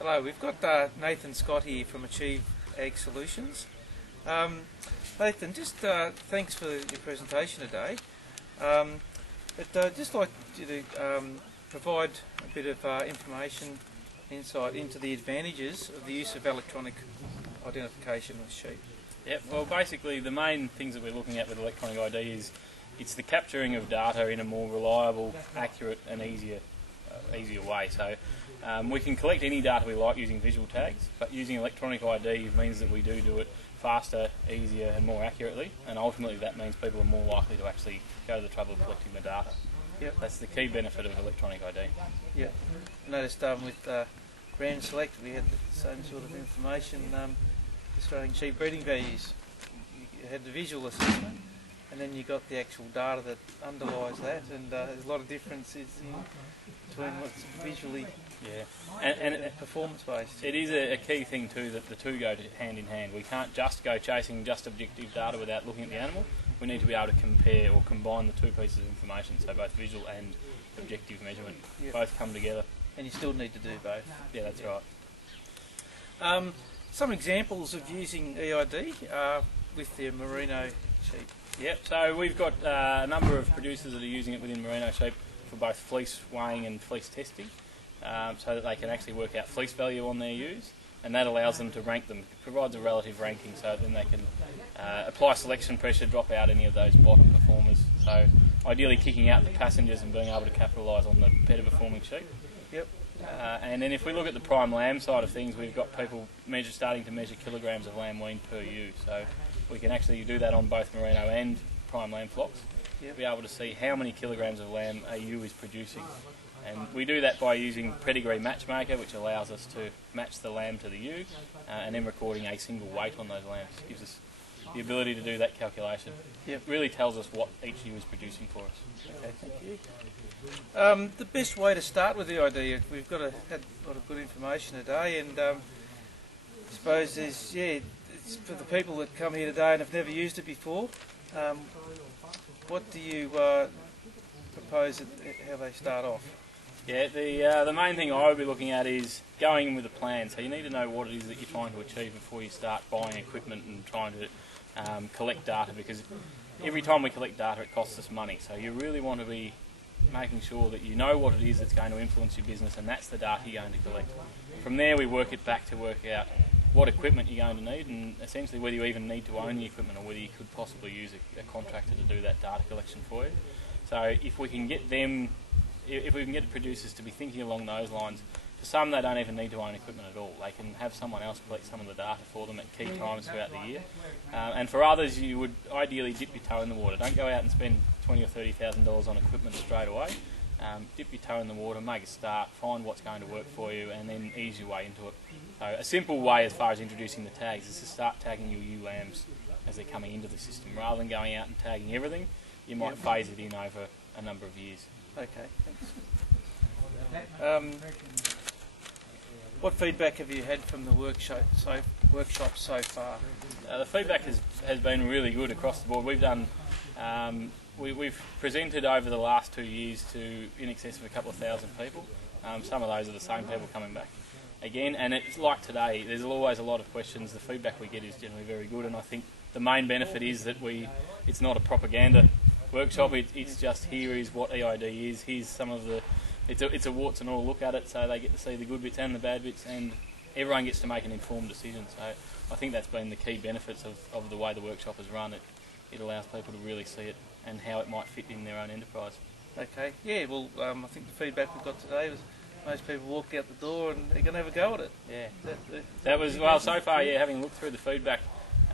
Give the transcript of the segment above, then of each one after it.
Hello, we've got Nathan Scott here from Achieve Ag Solutions. Nathan, just thanks for your presentation today. But just like you to provide a bit of information, insight into the advantages of the use of electronic identification with sheep. Yep, well basically the main things that we're looking at with electronic ID is it's the capturing of data in a more reliable, accurate and easier way. So we can collect any data we like using visual tags, but using electronic ID means that we do it faster, easier and more accurately, and ultimately that means people are more likely to actually go to the trouble of collecting the data. Yep. That's the key benefit of electronic ID. Yeah, I noticed with Brand Select we had the same sort of information describing sheep breeding values. You had the visual assessment, and then you got the actual data that underlies that, and there's a lot of differences between what's visually and performance based. It is a key thing too that the two go hand in hand. We can't just go chasing just objective data without looking at the animal. We need to be able to compare or combine the two pieces of information, so both visual and objective measurement both come together. And you still need to do both. Yeah, that's right. Some examples of using EID with the merino sheep. Yep, so we've got a number of producers that are using it within merino sheep for both fleece weighing and fleece testing, so that they can actually work out fleece value on their ewes, and that allows them to rank them. It provides a relative ranking, so then they can apply selection pressure, drop out any of those bottom performers. So ideally kicking out the passengers and being able to capitalise on the better performing sheep. Yep. And then if we look at the prime lamb side of things, we've got people starting to measure kilograms of lamb weaned per ewe. So we can actually do that on both merino and prime lamb flocks. Yep. Be able to see how many kilograms of lamb a ewe is producing. And we do that by using Pedigree Matchmaker, which allows us to match the lamb to the ewe, and then recording a single weight on those lambs. It gives us the ability to do that calculation. Yep. It really tells us what each ewe is producing for us. Okay, thank you. The best way to start with the ID, we've had a lot of good information today, and I suppose it's for the people that come here today and have never used it before. What do you propose how they start off? Yeah, the main thing I would be looking at is going in with a plan. So you need to know what it is that you're trying to achieve before you start buying equipment and trying to collect data, because every time we collect data it costs us money. So you really want to be making sure that you know what it is that's going to influence your business, and that's the data you're going to collect. From there we work it back to work out what equipment you're going to need, and essentially whether you even need to own the equipment or whether you could possibly use a contractor to do that data collection for you. So if we can get the producers to be thinking along those lines, for some they don't even need to own equipment at all. They can have someone else collect some of the data for them at key times throughout the year. And for others, you would ideally dip your toe in the water. Don't go out and spend $20,000 or $30,000 on equipment straight away. Dip your toe in the water, make a start, find what's going to work for you, and then ease your way into it. So a simple way as far as introducing the tags is to start tagging your ewe lambs as they're coming into the system. Rather than going out and tagging everything, you might phase it in over a number of years. Okay, thanks. What feedback have you had from the workshop so far? The feedback has been really good across the board. We've done we've presented over the last 2 years to in excess of a couple of thousand people. Some of those are the same people coming back again, and it's like today, there's always a lot of questions. The feedback we get is generally very good, and I think the main benefit is that it's not a propaganda workshop. It's just, here is what EID is, here's some of the, it's a warts and all look at it, so they get to see the good bits and the bad bits, and everyone gets to make an informed decision. So I think that's been the key benefits of the way the workshop is run. It allows people to really see it and how it might fit in their own enterprise. Okay, yeah, well, I think the feedback we got today was most people walk out the door and they're going to have a go at it. Yeah, that was, well, so far, yeah, having looked through the feedback,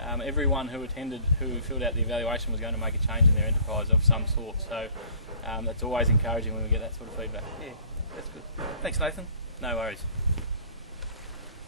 everyone who attended, who filled out the evaluation, was going to make a change in their enterprise of some sort. So that's always encouraging when we get that sort of feedback. Yeah, that's good. Thanks, Nathan. No worries.